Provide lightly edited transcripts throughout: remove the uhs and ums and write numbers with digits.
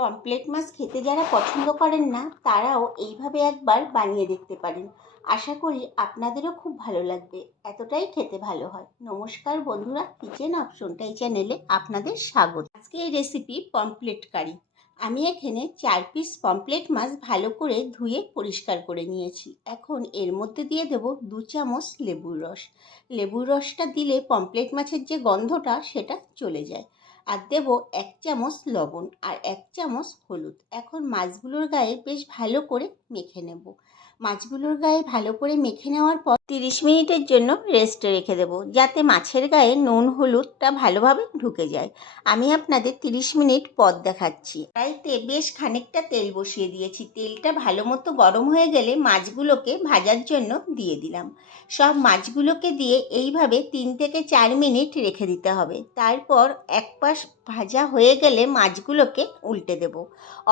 Pomfret মাছ খেতে যারা পছন্দ করেন না তারাও এইভাবে একবার বানিয়ে দেখতে পারেন। আশা করি আপনাদেরও খুব ভালো লাগবে, এতটাই খেতে ভালো হয়। নমস্কার বন্ধুরা, কিচেন অপশনটা এই চ্যানেলে আপনাদের স্বাগত। আজকে এই রেসিপি পমফ্রেট কারি। আমি এখানে 4 পিস পমফ্রেট মাছ ভালো করে ধুয়ে পরিষ্কার করে নিয়েছি। এখন এর মধ্যে দিয়ে দেব 2 চামচ লেবুর রস। লেবুর রসটা দিলে পমফ্রেট মাছের যে গন্ধটা সেটা চলে যায়। আর দেব 1 চামচ লবণ আর 1 চামচ হলুদ। এখন মাছগুলোর গায়ে বেশ ভালো করে মেখে নেব। মাছগুলোর গায়ে ভালো করে মেখে নেওয়ার পর 30 মিনিটের জন্য রেস্টে রেখে দেব, যাতে মাছের গায়ে নুন হলুদটা ভালোভাবে ঢুকে যায়। আমি আপনাদের 30 মিনিট পর দেখাচ্ছি। কড়াইতে বেশ খানিকটা তেল বসিয়ে দিয়েছি। তেলটা ভালো মতো গরম হয়ে গেলে মাছগুলোকে ভাজার জন্য দিয়ে দিলাম। সব মাছগুলোকে দিয়ে এইভাবে 3 থেকে 4 মিনিট রেখে দিতে হবে। তারপর এক পাশ ভাজা হয়ে গেলে মাছগুলোকে উল্টে দেব।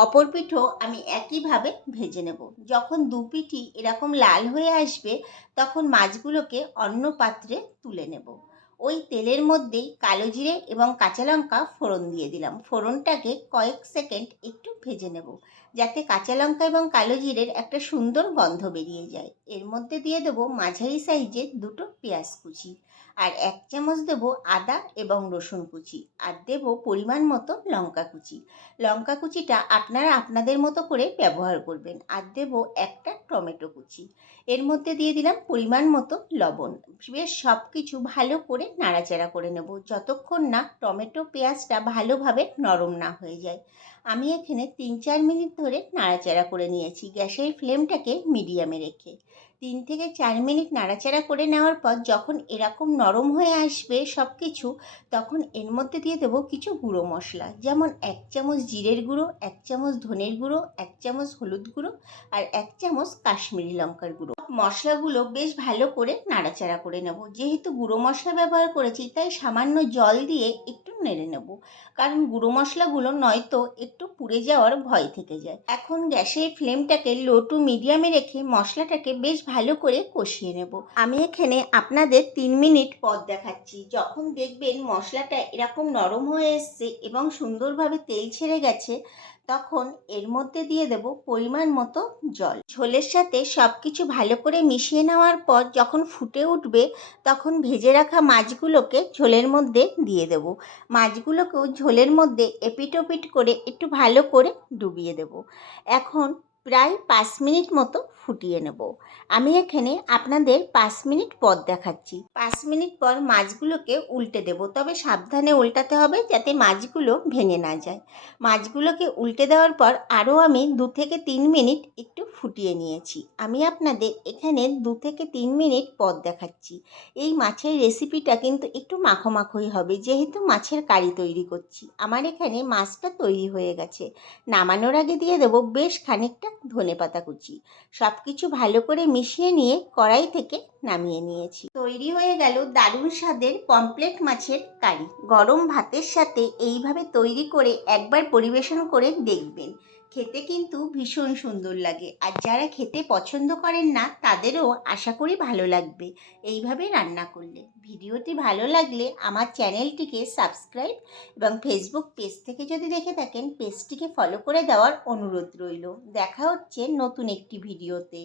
অপর পিঠও আমি একইভাবে ভেজে নেব। যখন দুপিঠই এরকম লাল হয়ে আসবে তখন মাছগুলোকে অন্য পাত্রে তুলে নেব। ওই তেলের মধ্যেই কালো জিরে এবং কাঁচা লঙ্কা ফোড়ন দিয়ে দিলাম। ফোড়নটাকে কয়েক সেকেন্ড একটু ভেজে নেব, যাতে কাঁচা লঙ্কা এবং কালো জিরের একটা সুন্দর গন্ধ বেরিয়ে যায়। এর মধ্যে দিয়ে দেবো মাঝারি সাইজের 2 পেঁয়াজ কুচি, আর 1 চামচ দেবো আদা এবং রসুন কুচি, আর দেবো পরিমাণ মতো লঙ্কা কুচি। লঙ্কা কুচিটা আপনারা আপনাদের মতো করে ব্যবহার করবেন। আর দেবো একটা টমেটো কুচি। এর মধ্যে দিয়ে দিলাম পরিমাণ মতো লবণ। বেশ সব কিছু ভালো করে নাড়াচাড়া করে নেব, যতক্ষণ না টমেটো পেঁয়াজটা ভালোভাবে নরম না হয়ে যায়। আমি এখানে 3-4 মিনিট ধরে নাড়াচাড়া করে নিয়েছি, গ্যাসের ফ্লেমটাকে মিডিয়ামে রেখে। 3 থেকে 4 মিনিট নাড়াচাড়া করে নেওয়ার পর যখন এরকম নরম হয়ে আসবে সব কিছু, তখন এর মধ্যে দিয়ে দেবো কিছু গুঁড়ো মশলা, যেমন 1 চামচ জিরের গুঁড়ো, 1 চামচ ধনের গুঁড়ো, 1 চামচ হলুদ গুঁড়ো, আর 1 চামচ কাশ্মীরি লঙ্কার গুঁড়ো। মশলাগুলো বেশ ভালো করে নাড়াচাড়া করে নেব। যেহেতু গুঁড়ো মশলা ব্যবহার করেছি তাই সামান্য জল দিয়ে একটু নেড়ে নেব, কারণ গুঁড়ো মশলাগুলো নয়তো একটু পুড়ে যাওয়ার ভয় থেকে যায়। এখন গ্যাসের ফ্লেমটাকে লো টু মিডিয়ামে রেখে মশলাটাকে বেশ ভালো করে কষিয়ে নেব। আমি এখানে আপনাদের 3 মিনিট পর দেখাচ্ছি। যখন দেখবেন মশলাটা এরকম নরম হয়ে এসছে এবং সুন্দরভাবে তেল ছেড়ে গেছে, তখন এর মধ্যে দিয়ে দেব পরিমাণ মতো জল। ঝোলের সাথে সব কিছু ভালো করে মিশিয়ে নেওয়ার পর যখন ফুটে উঠবে তখন ভেজে রাখা মাছগুলোকে ঝোলের মধ্যে দিয়ে দেব। মাছগুলোকেও ঝোলের মধ্যে এপিট ওপিট করে একটু ভালো করে ডুবিয়ে দেব। এখন প্রায় 5 মিনিট মতো ফুটিয়ে নেব। আমি এখানে আপনাদের 5 মিনিট পর দেখাচ্ছি। 5 মিনিট পর মাছগুলোকে উল্টে দেব, তবে সাবধানে উল্টাতে হবে যাতে মাছগুলো ভেঙে না যায়। মাছগুলোকে উল্টে দেওয়ার পর আরও আমি 2 থেকে 3 মিনিট একটু ফুটিয়ে নিয়েছি। আমি আপনাদের এখানে 2 থেকে 3 মিনিট পর দেখাচ্ছি। এই মাছের রেসিপিটা কিন্তু একটু মাখো মাখোই হবে, যেহেতু মাছের কারি তৈরি করছি। আমার এখানে মাছটা তৈরি হয়ে গেছে। নামানোর আগে দিয়ে দেবো বেশ খানিকটা ধনেপাতা কুচি। সব কিছু ভালো করে মিশিয়ে নিয়ে কড়াই থেকে নামিয়ে নিয়েছি। তৈরি হয়ে গেল দারুণ স্বাদের পমফ্রেট মাছের কারি। গরম ভাতের সাথে এইভাবে তৈরি করে একবার পরিবেশন করে দেখবেন, খেতে কিন্তু ভীষণ সুন্দর লাগে। আর যারা খেতে পছন্দ করেন না তাদেরও আশা করি ভালো লাগবে এইভাবে রান্না করলে। ভিডিওটি ভালো লাগলে আমার চ্যানেলটিকে সাবস্ক্রাইব এবং ফেসবুক পেজ থেকে যদি দেখে থাকেন পেজটিকে ফলো করে দেওয়ার অনুরোধ রইল। দেখা হচ্ছে নতুন একটি ভিডিওতে।